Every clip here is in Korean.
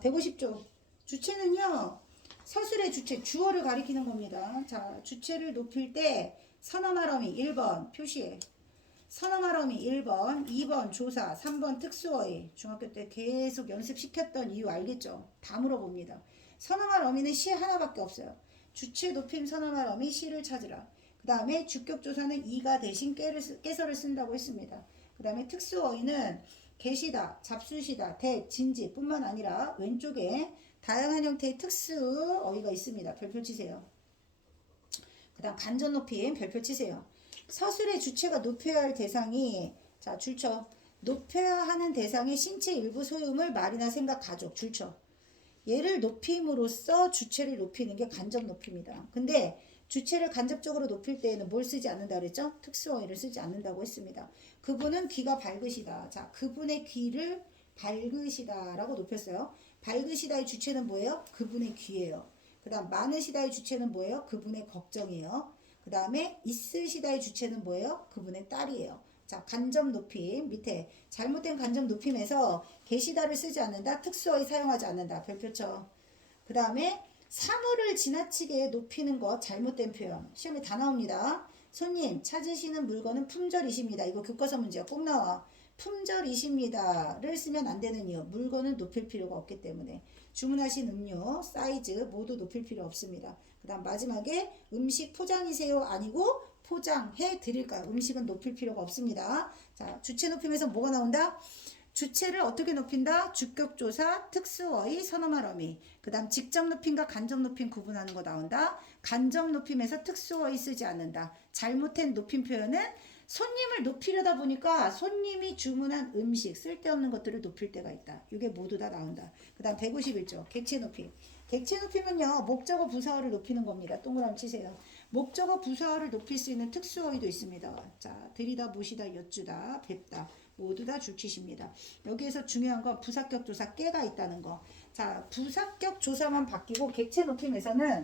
150조. 주체는요, 서술의 주체, 주어를 가리키는 겁니다. 자, 주체를 높일 때 선어말어미 1번 표시해. 선어말어미 1번, 2번 조사, 3번 특수어휘. 중학교 때 계속 연습시켰던 이유 알겠죠? 다 물어봅니다. 선어말어미는 시 하나밖에 없어요. 주체 높임 선어말어미 시를 찾으라. 그 다음에 주격조사는 이가 대신 깨서를 쓴다고 했습니다. 그 다음에 특수어휘는 개시다, 잡수시다, 대, 진지 뿐만 아니라 왼쪽에 다양한 형태의 특수어휘가 있습니다. 별표 치세요. 그 다음 간접 높임 별표 치세요. 서술의 주체가 높여야 할 대상이 자 줄쳐. 높여야 하는 대상의 신체 일부 소유물, 말이나 생각, 가족 줄쳐. 얘를 높임으로써 주체를 높이는 게 간접 높임이다. 근데 주체를 간접적으로 높일 때에는 뭘 쓰지 않는다 그랬죠? 특수어휘를 쓰지 않는다고 했습니다. 그분은 귀가 밝으시다. 자, 그분의 귀를 밝으시다 라고 높였어요. 밝으시다의 주체는 뭐예요? 그분의 귀예요. 그 다음 많으시다의 주체는 뭐예요? 그분의 걱정이에요. 그 다음에 있으시다의 주체는 뭐예요? 그분의 딸이에요. 자, 간접 높임 밑에 잘못된 간접 높임에서 계시다를 쓰지 않는다. 특수어휘 사용하지 않는다. 별표 쳐. 그 다음에 사물을 지나치게 높이는 것 잘못된 표현. 시험에 다 나옵니다. 손님 찾으시는 물건은 품절이십니다. 이거 교과서 문제야. 꼭 나와. 품절이십니다를 쓰면 안 되는 이유. 물건은 높일 필요가 없기 때문에. 주문하신 음료, 사이즈 모두 높일 필요 없습니다. 그 다음 마지막에 음식 포장이세요? 아니고 포장해 드릴까요? 음식은 높일 필요가 없습니다. 자, 주체 높임에서 뭐가 나온다? 주체를 어떻게 높인다? 주격조사, 특수어휘, 선어말어미. 그 다음 직접 높임과 간접 높임 구분하는 거 나온다. 간접 높임에서 특수어휘 쓰지 않는다. 잘못된 높임 표현은 손님을 높이려다 보니까 손님이 주문한 음식, 쓸데없는 것들을 높일 때가 있다. 이게 모두 다 나온다. 그 다음 151조 객체 높임. 객체 높임은요, 목적어 부사어를 높이는 겁니다. 동그라미 치세요. 목적어 부사어를 높일 수 있는 특수어휘도 있습니다. 자, 들이다, 보시다, 여쭈다, 뵙다. 모두 다 줄치십니다. 여기에서 중요한 건 부사격 조사 깨가 있다는 거. 자, 부사격 조사만 바뀌고 객체 높임에서는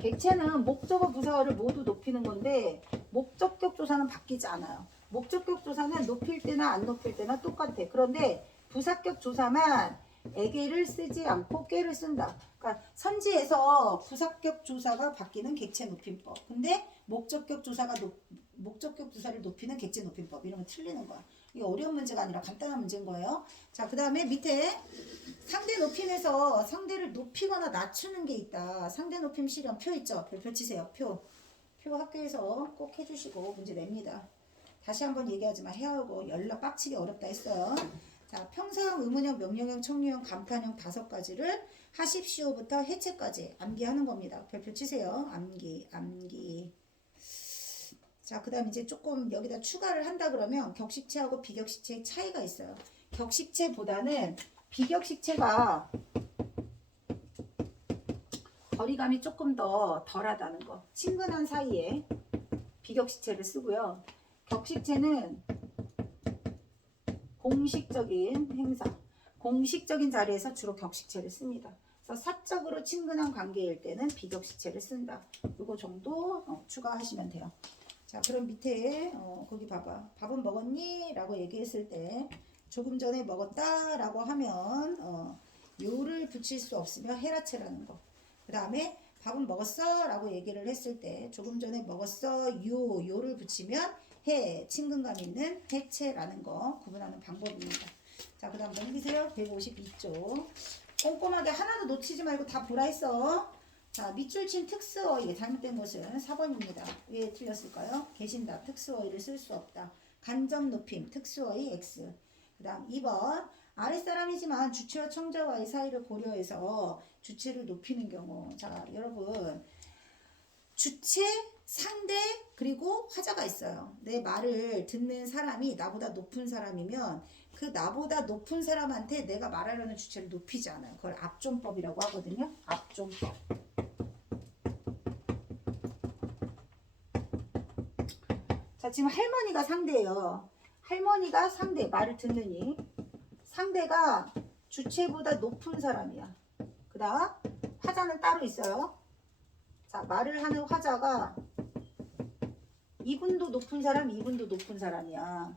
객체는 목적어 부사어를 모두 높이는 건데 목적격 조사는 바뀌지 않아요. 목적격 조사는 높일 때나 안 높일 때나 똑같아. 그런데 부사격 조사만 에게를 쓰지 않고 깨를 쓴다. 그러니까 선지에서 부사격 조사가 바뀌는 객체 높임법. 근데 목적격 부사를 높이는 객체 높임법. 이런 거 틀리는 거야. 이게 어려운 문제가 아니라 간단한 문제인 거예요. 자, 그 다음에 밑에 상대 높임에서 상대를 높이거나 낮추는 게 있다. 상대 높임 실현 표 있죠? 별표 치세요. 표 학교에서 꼭 해주시고 문제 냅니다. 다시 한번 얘기하지만 해하고 연락 빡치기 어렵다 했어요. 자, 평사형, 의문형, 명령형, 청류형, 감탄형 5가지를 하십시오부터 해체까지 암기하는 겁니다. 별표 치세요. 암기. 자, 그 다음 이제 조금 여기다 추가를 한다 그러면 격식체하고 비격식체의 차이가 있어요. 격식체보다는 비격식체가 거리감이 조금 더 덜하다는 거. 친근한 사이에 비격식체를 쓰고요. 격식체는 공식적인 행사, 공식적인 자리에서 주로 격식체를 씁니다. 그래서 사적으로 친근한 관계일 때는 비격식체를 쓴다. 이거 정도 추가하시면 돼요. 자, 그럼 밑에 거기 봐봐. 밥은 먹었니? 라고 얘기했을 때 조금 전에 먹었다 라고 하면 요를 붙일 수 없으면 해라체라는 거. 그 다음에 밥은 먹었어? 라고 얘기를 했을 때 조금 전에 먹었어? 요를 붙이면 해, 친근감 있는 해체라는 거 구분하는 방법입니다. 자, 그 다음 넘기세요. 152쪽. 꼼꼼하게 하나도 놓치지 말고 다 보라 했어. 자, 밑줄 친 특수어휘 잘못된 것은 4번입니다. 왜 틀렸을까요? 계신다. 특수어휘를 쓸 수 없다. 간접 높임 특수어휘 X. 그 다음 2번 아랫사람이지만 주체와 청자와의 사이를 고려해서 주체를 높이는 경우. 자, 여러분 주체, 상대, 그리고 화자가 있어요. 내 말을 듣는 사람이 나보다 높은 사람이면 그 나보다 높은 사람한테 내가 말하려는 주체를 높이지 않아요. 그걸 압존법이라고 하거든요. 압존법. 자, 지금 할머니가 상대예요. 할머니가 상대, 말을 듣느니 상대가 주체보다 높은 사람이야. 그 다음 화자는 따로 있어요. 자, 말을 하는 화자가 이분도 높은 사람, 이분도 높은 사람이야.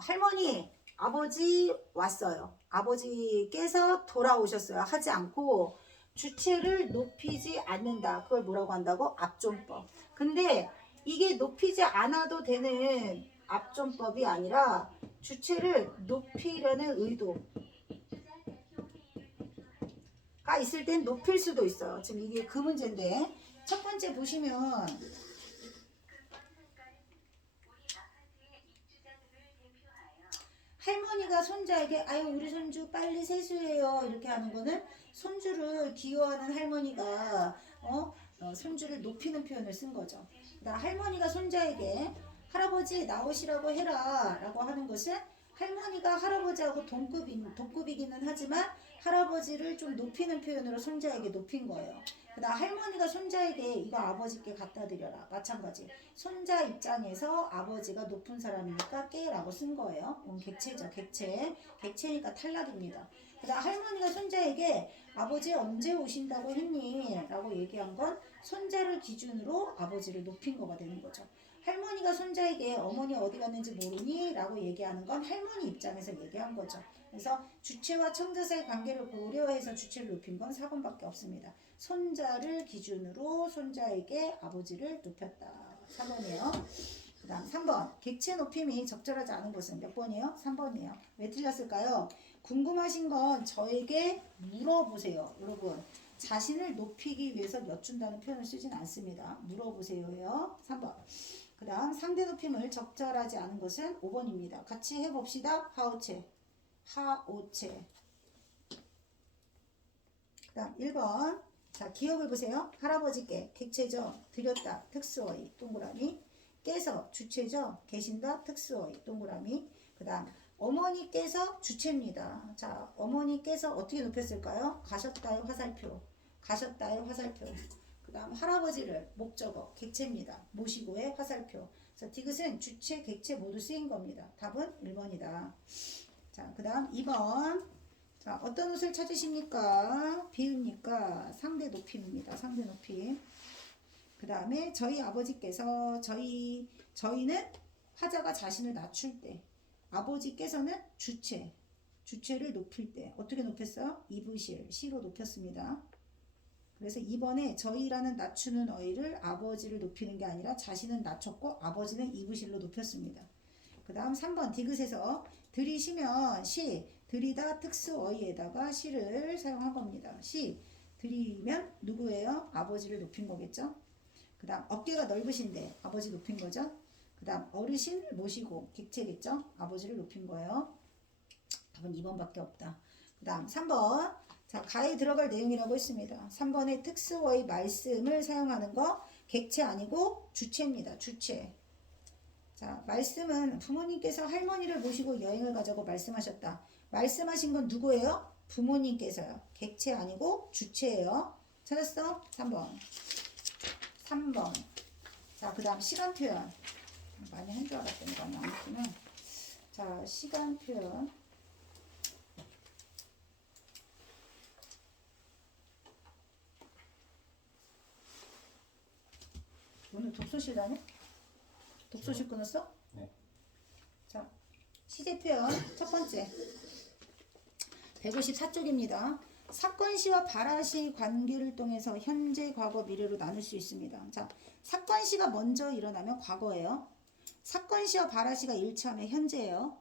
할머니, 아버지 왔어요. 아버지께서 돌아오셨어요. 하지 않고 주체를 높이지 않는다. 그걸 뭐라고 한다고? 압존법. 근데 이게 높이지 않아도 되는 압존법이 아니라 주체를 높이려는 의도가 있을 땐 높일 수도 있어요. 지금 이게 그 문제인데 첫 번째 보시면 할머니가 손자에게 아유 우리 손주 빨리 세수해요 이렇게 하는 거는 손주를 귀여워하는 할머니가 손주를 높이는 표현을 쓴 거죠. 그러니까 할머니가 손자에게 할아버지 나오시라고 해라 라고 하는 것은 할머니가 할아버지하고 동급이기는 하지만 할아버지를 좀 높이는 표현으로 손자에게 높인 거예요. 그다음 할머니가 손자에게 이거 아버지께 갖다 드려라. 마찬가지. 손자 입장에서 아버지가 높은 사람이니까 깨라고 쓴 거예요. 객체죠. 객체. 객체니까 탈락입니다. 그다음 할머니가 손자에게 아버지 언제 오신다고 했니? 라고 얘기한 건 손자를 기준으로 아버지를 높인 거가 되는 거죠. 할머니가 손자에게 어머니 어디 갔는지 모르니? 라고 얘기하는 건 할머니 입장에서 얘기한 거죠. 그래서 주체와 청자 사이 관계를 고려해서 주체를 높인 건 4번밖에 없습니다. 손자를 기준으로 손자에게 아버지를 높였다. 4번이에요. 그 다음 3번. 객체 높임이 적절하지 않은 것은 몇 번이에요? 3번이에요. 왜 틀렸을까요? 궁금하신 건 저에게 물어보세요. 여러분. 자신을 높이기 위해서 여쭌다는 표현을 쓰진 않습니다. 물어보세요예요. 3번. 그 다음 상대 높임을 적절하지 않은 것은 5번입니다. 같이 해봅시다. 하오체. 하오체. 그 다음 1번. 자, 기억을 보세요. 할아버지께 객체죠. 드렸다. 특수어휘. 동그라미. 깨서 주체죠. 계신다. 특수어휘. 동그라미. 그 다음 어머니께서 주체입니다. 자, 어머니께서 어떻게 높였을까요? 가셨다의 화살표. 가셨다의 화살표. 그 다음 할아버지를 목적어 객체입니다. 모시고의 화살표. 그래서 디귿은 주체, 객체 모두 쓰인 겁니다. 답은 1번이다. 자, 그 다음 2번. 자, 어떤 옷을 찾으십니까? 비읍니까? 상대 높임입니다. 상대 높임. 그 다음에 저희 아버지께서 저희는 화자가 자신을 낮출 때 아버지께서는 주체를 높일 때 어떻게 높였어요? 입으실, 시로 높였습니다. 그래서 2번에 저희라는 낮추는 어휘를 아버지를 높이는 게 아니라 자신은 낮췄고 아버지는 입으실로 높였습니다. 그 다음 3번 디귿에서 들이시면 시, 들이다 특수 어휘에다가 시를 사용한 겁니다. 시, 들이면 누구예요? 아버지를 높인 거겠죠. 그 다음 어깨가 넓으신데 아버지 높인 거죠. 그 다음 어르신을 모시고 객체겠죠. 아버지를 높인 거예요. 답은 2번밖에 없다. 그 다음 3번. 자, 가에 들어갈 내용이라고 했습니다. 3번의 특수어휘 말씀을 사용하는 거 객체 아니고 주체입니다. 주체. 자, 말씀은 부모님께서 할머니를 모시고 여행을 가자고 말씀하셨다. 말씀하신 건 누구예요? 부모님께서요. 객체 아니고 주체예요. 찾았어? 3번. 3번. 자, 그 다음 시간 표현. 많이 한 줄 알았더니 많이 안 했구나. 자, 시간 표현. 오늘 독서실 다녀? 독서실 끊었어? 네. 자, 시제 표현 첫 번째 154쪽입니다. 사건시와 발화시 관계를 통해서 현재, 과거, 미래로 나눌 수 있습니다. 자, 사건시가 먼저 일어나면 과거예요. 사건시와 발화시가 일치하면 현재예요.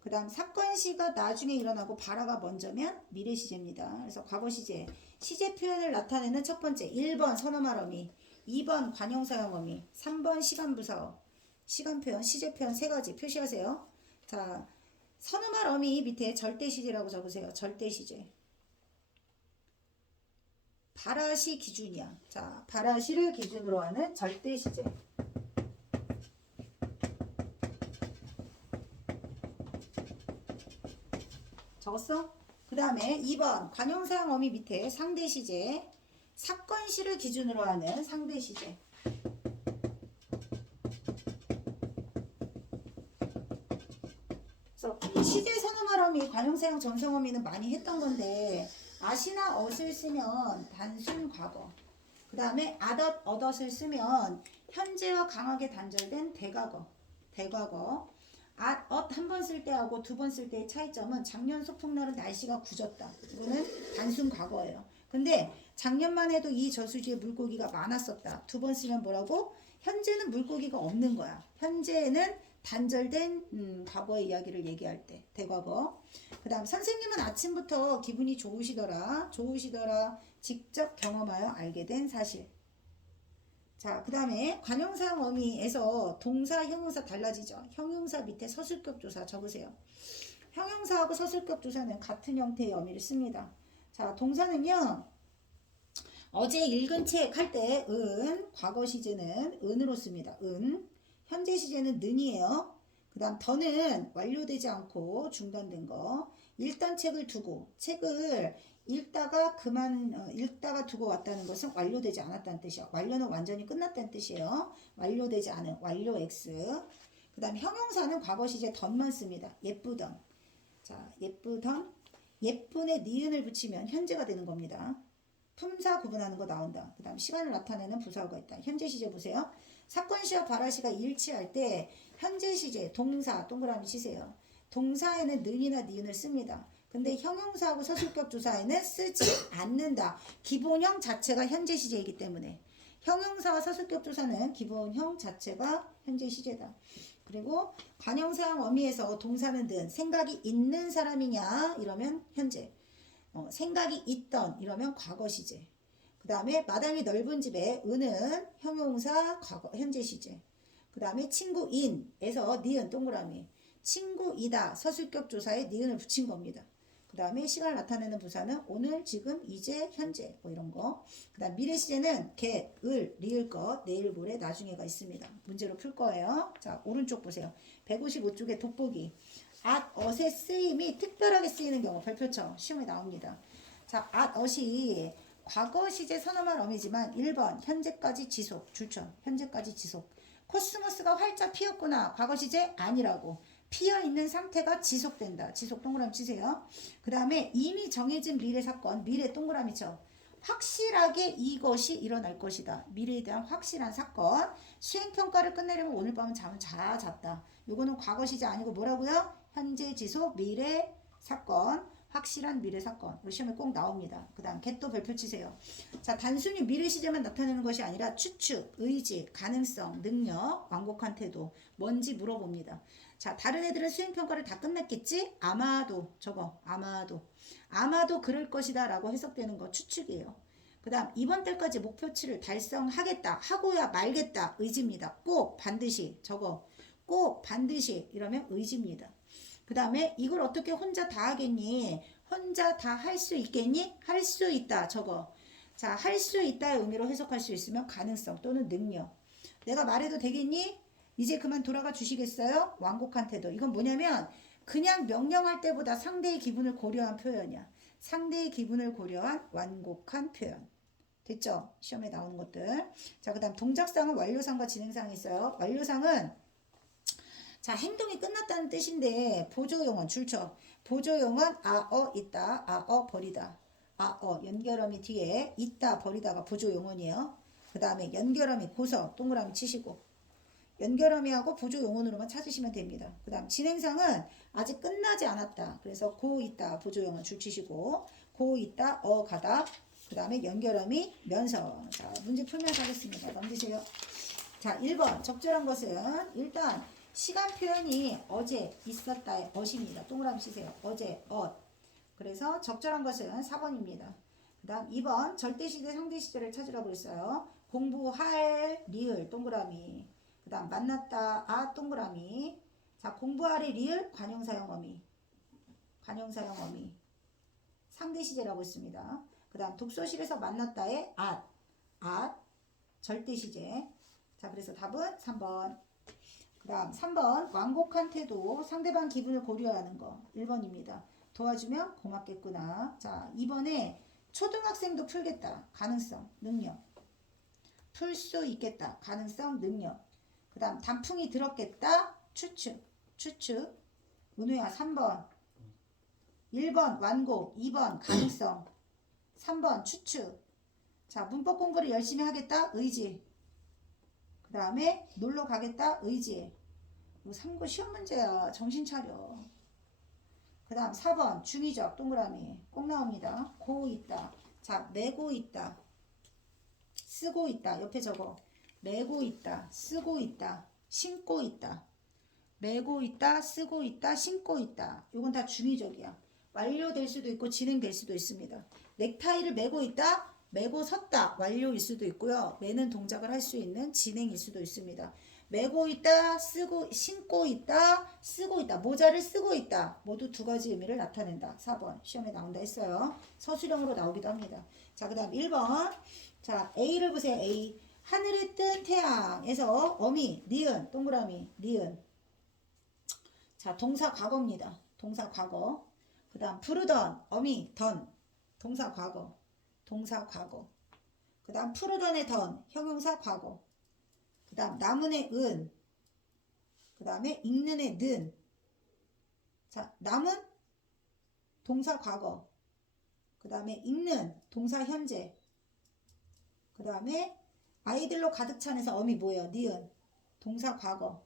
그 다음 사건시가 나중에 일어나고 발화가 먼저면 미래 시제입니다. 그래서 과거 시제. 시제 표현을 나타내는 첫 번째 1번 선어말 어미, 2번 관형사형 어미, 3번 시간부사. 시간 표현, 시제 표현 세 가지 표시하세요. 자, 선어말 어미 밑에 절대 시제라고 적으세요. 절대 시제. 발화시 기준이야. 자, 발화시를 기준으로 하는 절대 시제. 적었어? 그 다음에 2번 관형사형 어미 밑에 상대 시제. 사건시를 기준으로 하는 상대 시제. 그래서 시제 선어말 어미, 관형사형 전성 어미는 많이 했던 건데 아시나 어을 쓰면 단순 과거. 그 다음에 아덧, 어덧을 쓰면 현재와 강하게 단절된 대과거. 대과거. 한 번 쓸 때하고 두 번 쓸 때의 차이점은 작년 소풍날은 날씨가 굳었다. 이거는 단순 과거예요. 근데 작년만 해도 이 저수지에 물고기가 많았었다. 두 번 쓰면 뭐라고? 현재는 물고기가 없는 거야. 현재는 단절된 과거의 이야기를 얘기할 때 대과거. 그 다음 선생님은 아침부터 기분이 좋으시더라. 직접 경험하여 알게 된 사실. 자, 그 다음에 관형사형 어미에서 동사, 형용사 달라지죠. 형용사 밑에 서술격 조사 적으세요. 형용사하고 서술격 조사는 같은 형태의 어미를 씁니다. 자, 동사는요. 어제 읽은 책 할 때 과거 시제는 은으로 씁니다. 현재 시제는 는이에요. 그 다음 더는 완료되지 않고 중단된 거. 읽던 책을 두고 책을 읽다가 읽다가 두고 왔다는 것은 완료되지 않았다는 뜻이야. 완료는 완전히 끝났다는 뜻이에요. 완료되지 않은 완료 X. 그 다음 형용사는 과거 시제 던만 씁니다. 예쁘던. 자, 예쁘던. 예쁜에 니은을 붙이면 현재가 되는 겁니다. 품사 구분하는 거 나온다. 그 다음 시간을 나타내는 부사어가 있다. 현재 시제 보세요. 사건시와 발화시가 일치할 때 현재 시제 동사 동그라미 치세요. 동사에는 는이나 니은을 씁니다. 근데 형용사하고 서술격 조사에는 쓰지 않는다. 기본형 자체가 현재 시제이기 때문에 형용사와 서술격 조사는 기본형 자체가 현재 시제다. 그리고 관형사형 어미에서 동사는 는 생각이 있는 사람이냐 이러면 현재, 생각이 있던 이러면 과거 시제. 그 다음에 마당이 넓은 집에 은은 형용사 과거 현재 시제. 그 다음에 친구인에서 니은 동그라미. 친구이다 서술격 조사에 니은을 붙인 겁니다. 그 다음에 시간을 나타내는 부사는 오늘, 지금, 이제, 현재 뭐 이런 거. 그 다음 미래 시제는 개, 을, 리을 것, 내일, 모레, 나중에가 있습니다. 문제로 풀 거예요. 자, 오른쪽 보세요. 155쪽에 돋보기. 앗,엇의 쓰임이 특별하게 쓰이는 경우 별표처 시험에 나옵니다. 자, 앗,엇이 과거 시제 선어말 어미지만 1번 현재까지 지속, 줄쳐 현재까지 지속. 코스모스가 활짝 피었구나. 과거 시제 아니라고. 피어있는 상태가 지속된다. 지속 동그라미 치세요. 그 다음에 이미 정해진 미래 사건, 미래 동그라미 쳐. 확실하게 이것이 일어날 것이다. 미래에 대한 확실한 사건. 수행평가를 끝내려면 오늘 밤은 잠을 잘 잤다. 요거는 과거 시제 아니고 뭐라고요? 현재 지속 미래 사건. 확실한 미래 사건. 시험에 꼭 나옵니다. 그 다음 겟도 별표 치세요. 자, 단순히 미래 시제만 나타내는 것이 아니라 추측, 의지, 가능성, 능력, 완곡한 태도, 뭔지 물어봅니다. 자, 다른 애들은 수행평가를 다 끝냈겠지? 아마도, 저거, 아마도 그럴 것이다 라고 해석되는 거 추측이에요. 그 다음, 이번 달까지 목표치를 달성하겠다, 하고야 말겠다, 의지입니다. 꼭, 반드시, 저거, 꼭, 반드시, 이러면 의지입니다. 그 다음에, 이걸 어떻게 혼자 다 하겠니? 혼자 다 할 수 있겠니? 할 수 있다, 저거. 자, 할 수 있다의 의미로 해석할 수 있으면 가능성 또는 능력. 내가 말해도 되겠니? 이제 그만 돌아가 주시겠어요? 완곡한 태도. 이건 뭐냐면 그냥 명령할 때보다 상대의 기분을 고려한 표현이야. 상대의 기분을 고려한 완곡한 표현. 됐죠? 시험에 나오는 것들. 자, 그 다음 동작상은 완료상과 진행상이 있어요. 완료상은 자, 행동이 끝났다는 뜻인데 보조용언 줄쳐. 보조용언 있다. 버리다. 연결어미 뒤에 있다 버리다가 보조용언이에요. 그 다음에 연결어미 고서 동그라미 치시고 연결어미하고 보조용언으로만 찾으시면 됩니다. 그 다음 진행상은 아직 끝나지 않았다. 그래서 고 있다 보조용언 줄치시고 고 있다 가다. 그 다음에 연결어미 면서. 자, 문제 풀면서 하겠습니다. 넘기세요. 자, 1번 적절한 것은 일단 시간 표현이 어제 있었다의 엇입니다. 동그라미 치세요. 어제 그래서 적절한 것은 4번입니다. 그 다음 2번 절대시제 상대시제를 찾으라고 했어요. 공부할 리을 동그라미. 그 다음 만났다 동그라미. 자, 공부할의 리을 관형사형 어미. 상대시제라고 했습니다. 그 다음 독서실에서 만났다의 절대시제. 자, 그래서 답은 3번. 그 다음 3번 완곡한 태도 상대방 기분을 고려하는 거 1번입니다. 도와주면 고맙겠구나. 자, 2번에 초등학생도 풀겠다. 가능성, 능력. 풀 수 있겠다. 가능성, 능력. 그 다음 단풍이 들었겠다. 추측. 은우야 3번. 1번 완곡, 2번 가능성, 3번 추측. 자, 문법 공부를 열심히 하겠다. 의지. 그 다음에 놀러 가겠다. 의지. 이거 3고 시험 문제야. 정신 차려. 그 다음 4번 중의적 동그라미 꼭 나옵니다. 고 있다. 자, 메고 있다. 쓰고 있다. 옆에 적어. 메고 있다. 쓰고 있다. 신고 있다. 메고 있다. 쓰고 있다. 신고 있다. 이건 다 중의적이야. 완료될 수도 있고 진행될 수도 있습니다. 넥타이를 메고 있다. 메고 섰다. 완료일 수도 있고요. 매는 동작을 할 수 있는 진행일 수도 있습니다. 메고 있다, 쓰고, 신고 있다, 쓰고 있다, 모자를 쓰고 있다. 모두 두 가지 의미를 나타낸다. 4번 시험에 나온다 했어요. 서술형으로 나오기도 합니다. 자, 그 다음 1번. 자, A를 보세요. A. 하늘에 뜬 태양에서 어미, 니은, 동그라미, 니은. 자, 동사 과거입니다. 동사 과거. 그 다음 부르던, 어미, 던. 동사 과거. 동사 과거. 그 다음 푸르던의 던, 형용사 과거. 그 다음 남은의 은, 그 다음에 읽는의 는. 자, 남은 동사 과거, 그 다음에 읽는 동사 현재, 그 다음에 아이들로 가득 찬에서 어미 뭐예요? 니은 동사 과거,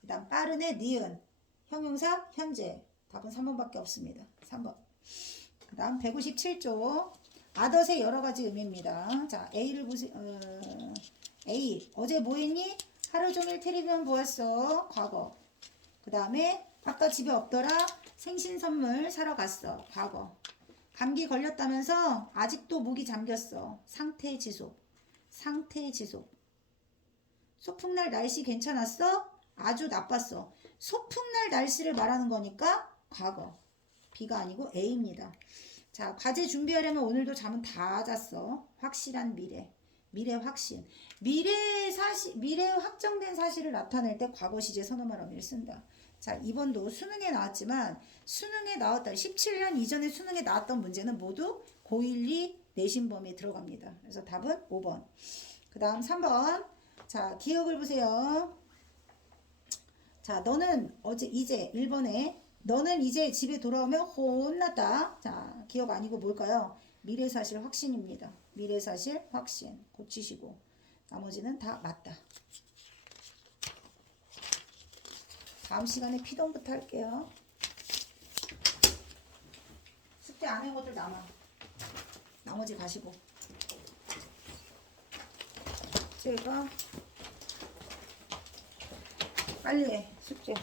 그 다음 빠른의 니은 형용사 현재. 답은 3번밖에 없습니다. 3번. 그 다음 157조 아덧의 여러가지 의미입니다. 자, A를 보세요. A. 어제 뭐 했니? 하루 종일 텔레비전 보았어. 과거. 그 다음에 아까 집에 없더라. 생신 선물 사러 갔어. 과거. 감기 걸렸다면서 아직도 목이 잠겼어. 상태 지속. 상태 지속. 소풍날 날씨 괜찮았어? 아주 나빴어. 소풍날 날씨를 말하는 거니까 과거. B가 아니고 A입니다. 자, 과제 준비하려면 오늘도 잠은 다 잤어. 확실한 미래. 미래 확신. 미래 확정된 사실을 나타낼 때 과거 시제 선어말 어미를 쓴다. 자, 이번도 수능에 나왔지만 수능에 나왔다. 17년 이전에 수능에 나왔던 문제는 모두 고1, 2 내신 범위에 들어갑니다. 그래서 답은 5번. 그 다음 3번. 자, 기억을 보세요. 자, 너는 이제 1번에 너는 이제 집에 돌아오면 혼났다. 자, 기억 아니고 뭘까요? 미래사실 확신입니다. 미래사실 확신 고치시고 나머지는 다 맞다. 다음 시간에 피동부터 할게요. 숙제 안 한 것들 남아. 나머지 가시고. 제가 빨리 해 숙제.